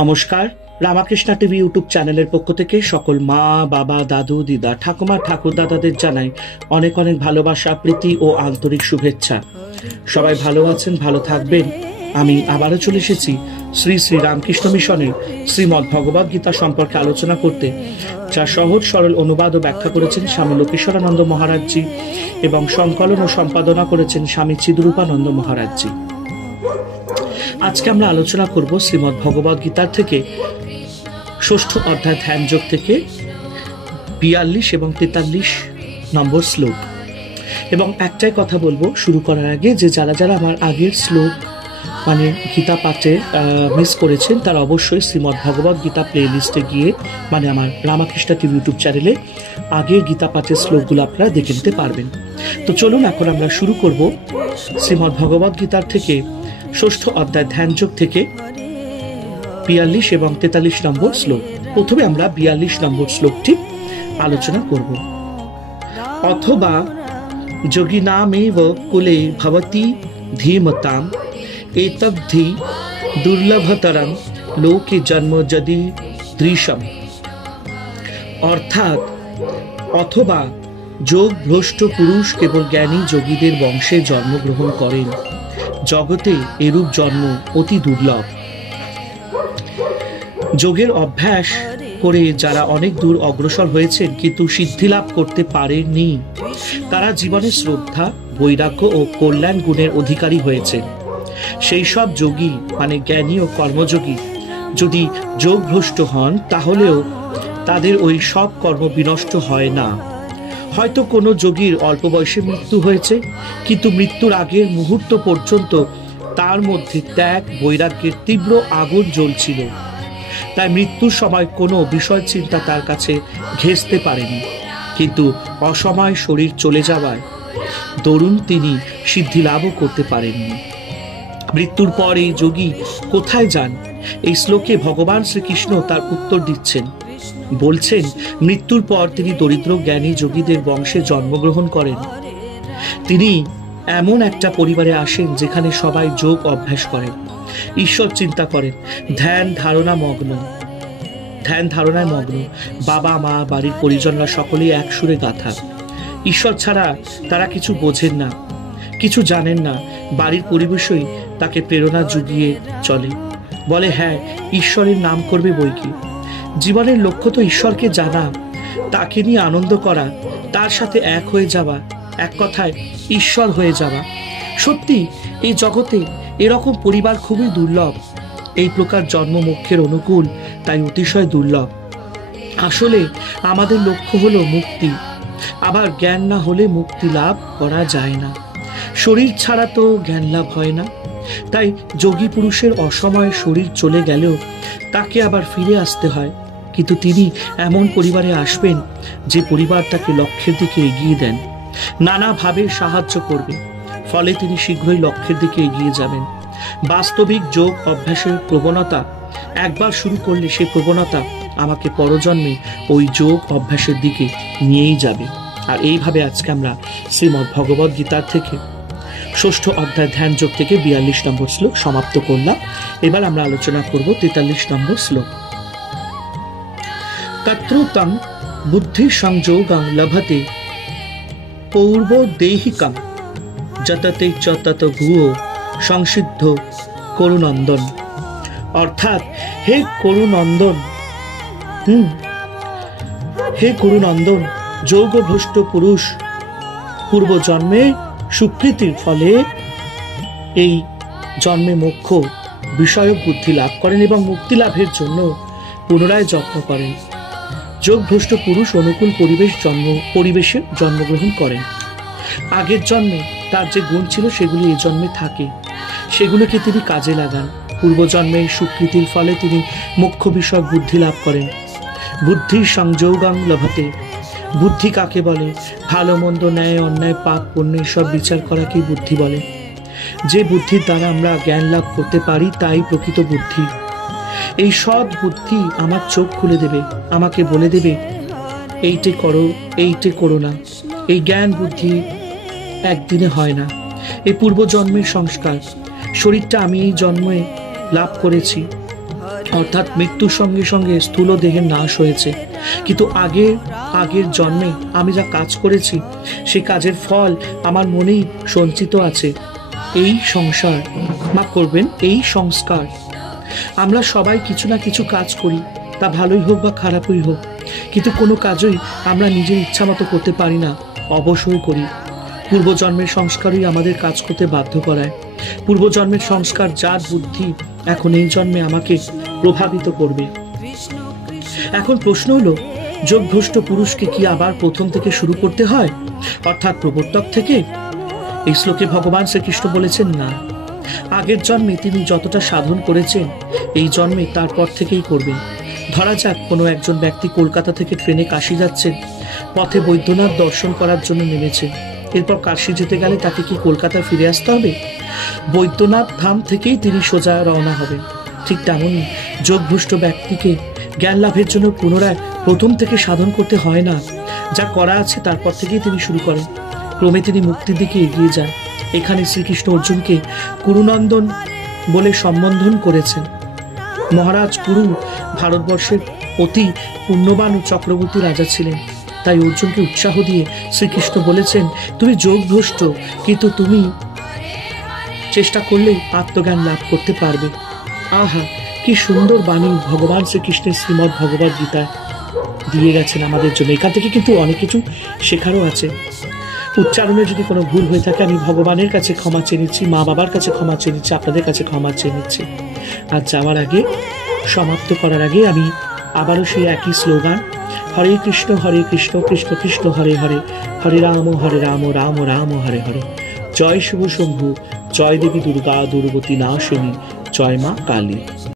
নমস্কার, Ramakrishna TV YouTube চ্যানেলের পক্ষ থেকে সকল মা, বাবা, দাদু, দিদা, ঠাকুমা, ঠাকুরদাদাদের জানাই অনেক অনেক ভালোবাসা, প্রীতি ও আন্তরিক শুভেচ্ছা। সবাই ভালো আছেন, ভালো থাকবেন। আমি আবারও চলে এসেছি শ্রী শ্রী রামকৃষ্ণ মিশনের শ্রীমদ্ ভগবদ গীতা সম্পর্কে আলোচনা করতে, যা সহজ সরল অনুবাদ ও ব্যাখ্যা করেছেন স্বামী লোকেশ্বরানন্দ মহারাজজি এবং সংকলন ও সম্পাদনা করেছেন স্বামী চিদরূপানন্দ মহারাজজি। আজকে আমরা আলোচনা করব শ্রীমদ্ ভগবদ গীতার থেকে ষষ্ঠ অধ্যায় ধ্যান যোগ থেকে 42 এবং 43 নম্বর শ্লোক। এবং একটাই কথা বলবো শুরু করার আগে, যে যারা যারা আমার আগের শ্লোক মানে গীতা পাঠে মিস করেছেন, তারা অবশ্যই শ্রীমদ্ ভগবদ গীতা প্লে লিস্টে গিয়ে মানে আমার রামাকৃষ্ণ টিভি ইউটিউব চ্যানেলে আগের গীতা পাঠের শ্লোকগুলো আপনারা দেখে নিতে পারবেন। তো চলুন এখন আমরা শুরু করব শ্রীমদ্ ভগবদ গীতার থেকে ষষ্ঠ অধ্যায় ধ্যান যোগ থেকে 42 এবং 43 নম্বর শ্লোক। প্রথমে আমরা 42 নম্বর শ্লোকটি আলোচনা করব। অথবা যোগিনামেব কুলে ভবতি ধীমতাম এতদ্ধি দুর্লভতরম লোকে জন্ম যদি দৃশ্যম। অর্থাৎ অথবা যোগ ভ্রষ্ট পুরুষ কেবল জ্ঞানী যোগীদের বংশে জন্মগ্রহণ করেন, জগতে এরূপ জন্ম অতি দুর্লভ। যোগের অভ্যাস করে যারা অনেক দূর অগ্রসর হয়েছেন কিন্তু সিদ্ধি লাভ করতে পারেননি, তারা জীবনে শ্রদ্ধা, বৈরাগ্য ও কল্যাণ গুণের অধিকারী হয়েছেন। সেই সব যোগী মানে জ্ঞানী ও কর্মযোগী যদি যোগ ভ্রষ্ট হন, তাহলেও তাদের ওই সব কর্ম বিনষ্ট হয় না। হয়তো কোনো যোগীর অল্প বয়সে মৃত্যু হয়েছে, কিন্তু মৃত্যুর আগের মুহূর্ত পর্যন্ত তার মধ্যে ত্যাগ, বৈরাগ্যের তীব্র আগুন জ্বলছিল। তাই মৃত্যুর সময় কোনো বিষয় চিন্তা তার কাছে ঘেঁষতে পারেনি, কিন্তু অসময় শরীর চলে যাওয়ায় দরুন তিনি সিদ্ধি লাভও করতে পারেননি। মৃত্যুর পর এই যোগী কোথায় যান? এই শ্লোকে ভগবান শ্রীকৃষ্ণ তার উত্তর দিচ্ছেন। বলছেন, মৃত্যুর পর তিনি দরিদ্র জ্ঞানী যোগীদের বংশে জন্মগ্রহণ করেন। তিনি এমন একটা পরিবারে আসেন যেখানে সবাই যোগ অভ্যাস করেন, ঈশ্বর চিন্তা করেন, ধ্যান ধারণায় মগ্ন। বাবা মা, বাড়ির পরিজনরা সকলেই এক সুরে গাথা। ঈশ্বর ছাড়া তারা কিছু বোঝেন না, কিছু জানেন না। বাড়ির পরিবেশই তাকে প্রেরণা জুগিয়ে চলে। বলে, হ্যাঁ, ঈশ্বরের নাম করবে বইকি। জীবনের লক্ষ্য তো ঈশ্বরকে জানা, তাকে নিয়ে আনন্দ করা, তার সাথে এক হয়ে যাওয়া, এক কথায় ঈশ্বর হয়ে যাওয়া। সত্যি এই জগতে এরকম পরিবার খুবই দুর্লভ। এই প্রকার জন্ম মোক্ষের অনুকূল, তাই অতিশয় দুর্লভ। আসলে আমাদের লক্ষ্য হলো মুক্তি, আবার জ্ঞান না হলে মুক্তি লাভ করা যায় না। শরীর ছাড়া তো জ্ঞান লাভ হয় না। তাই যোগী পুরুষের অসময়ে শরীর চলে গেলেও তাকে আবার ফিরে আসতে হয়, কিন্তু তিনি এমন পরিবারে আসবেন যে পরিবার তাকে লক্ষ্যের দিকে এগিয়ে দেন, নানাভাবে সাহায্য করবে। ফলে তিনি শীঘ্রই লক্ষ্যের দিকে এগিয়ে যাবেন। বাস্তবিক যোগ অভ্যাসের প্রবণতা একবার শুরু করলে সেই প্রবণতা আমাকে পরজন্মে ওই যোগ অভ্যাসের দিকে নিয়েই যাবে। আর এইভাবে আজকে আমরা শ্রীমদ্ ভগবদ গীতার থেকে ষষ্ঠ অধ্যায় ধ্যান যোগ থেকে 42 নম্বর শ্লোক সমাপ্ত করলাম। এবার আমরা আলোচনা করব 43 নম্বর শ্লোক। তত্রুতং বুদ্ধি সংযোগং লভতে পূর্ব দেহিকং যততে চ তত ভূয় সংসিদ্ধ করুনন্দন। অর্থাৎ হে করুনন্দন, যোগভ্রষ্ট পুরুষ পূর্ব জন্মে সুকৃতির ফলে এই জন্মে মোক্ষ বিষয়ক বুদ্ধি লাভ করেন এবং মুক্তি লাভের জন্য পুনরায় যত্ন করেন। যোগভ্রষ্ট পুরুষ অনুকূল পরিবেশে জন্মগ্রহণ করেন। আগের জন্মে তার যে গুণ ছিল সেগুলি এই জন্মে থাকে, সেগুলোকে তিনি কাজে লাগান। পূর্বজন্মের সুকৃতির ফলে তিনি মোক্ষ বিষয়ক বুদ্ধি লাভ করেন। বুদ্ধি সংযোগং লভতে। বুদ্ধি কাকে বলে? ভালো মন্দ, ন্যায় অন্যায়, পাপ পুণ্য সব বিচার করাকেই বুদ্ধি বলে। যে বুদ্ধির দ্বারা আমরা জ্ঞান লাভ করতে পারি তাই প্রকৃত বুদ্ধি। এই সৎ বুদ্ধি আমার চোখ খুলে দেবে, আমাকে বলে দেবে এইটে করো, এইটে করো না। এই জ্ঞান বুদ্ধি একদিনে হয় না, এই পূর্বজন্মের সংস্কার। শরীরটা আমি এই জন্মে লাভ করেছি, অর্থাৎ মৃত্যুর সঙ্গে সঙ্গে স্থূল দেহের নাশ হয়েছে, কিন্তু আগের জন্মে আমি যা কাজ করেছি সেই কাজের ফল আমার মনেই সঞ্চিত আছে। এই সংসার, মাফ করবেন, এই সংস্কার। আমরা সবাই কিছু না কিছু কাজ করি, তা ভালোই হোক বা খারাপই হোক, কিন্তু কোনো কাজই আমরা নিজের ইচ্ছা মতো করতে পারি না, অবশ্যই করি। পূর্বজন্মের সংস্কারই আমাদের কাজ করতে বাধ্য করায়। পূর্বজন্মের সংস্কার যার বুদ্ধি এখন এই জন্মে আমাকে প্রভাবিত করবে। এখন প্রশ্ন হলো, যোগভ্রষ্ট পুরুষকে কি আবার প্রথম থেকে শুরু করতে হয়, অর্থাৎ প্রবর্তক থেকে? এই শ্লোকে ভগবান শ্রীকৃষ্ণ বলেছেন না, আগের জন্মে তিনি যতটা সাধন করেছেন এই জন্মে তারপর থেকেই করবেন। ধরা যাক কোনো একজন ব্যক্তি কলকাতা থেকে ট্রেনে কাশী যাচ্ছেন, পথে বৈদ্যনাথ দর্শন করার জন্য নেমেছে। এরপর কাশী যেতে গেলে তাকে কি কলকাতায় ফিরে আসতে হবে? বৈদ্যনাথ ধাম থেকেই তিনি সোজা রওনা হবেন। ঠিক তেমনই যোগভ্রষ্ট ব্যক্তিকে জ্ঞান লাভের জন্য পুনরায় প্রথম থেকে সাধন করতে হয় না, যা করা আছে তারপর থেকেই তিনি শুরু করেন। ক্রমে তিনি মুক্তির দিকে এগিয়ে যান। এখানে শ্রীকৃষ্ণ অর্জুনকে কুরুনন্দন বলে সম্বোধন করেছেন। মহারাজ কুরু ভারতবর্ষের অতি পুণ্যবান ও চক্রবর্তী রাজা ছিলেন। তাই অর্জুনকে উৎসাহ দিয়ে শ্রীকৃষ্ণ বলেছেন, তুমি যোগভ্রষ্ট, কিন্তু তুমি চেষ্টা করলেই আত্মজ্ঞান লাভ করতে পারবে। আহা, কি সুন্দর বাণী ভগবান শ্রীকৃষ্ণের শ্রীমদ্ ভগবদ গীতায় দিয়ে গেছেন আমাদের জন্য। এখান থেকে কিন্তু অনেক কিছু শেখারও আছে। উচ্চারণে যদি কোনো ভুল হয়ে থাকে আমি ভগবানের কাছে ক্ষমা চেয়ে নিচ্ছি, মা বাবার কাছে ক্ষমা চেয়ে নিচ্ছি, আপনাদের কাছে ক্ষমা চেয়ে নিচ্ছি। আর যাওয়ার আগে, সমাপ্ত করার আগে আমি আবারও সেই একই স্লোগান, হরে কৃষ্ণ কৃষ্ণ কৃষ্ণ হরে হরে, হরে রাম রাম রাম হরে হরে। জয় শিব শম্ভু, জয় দেবী দুর্গা দুর্গতি নাশিনী, জয় মা কালী।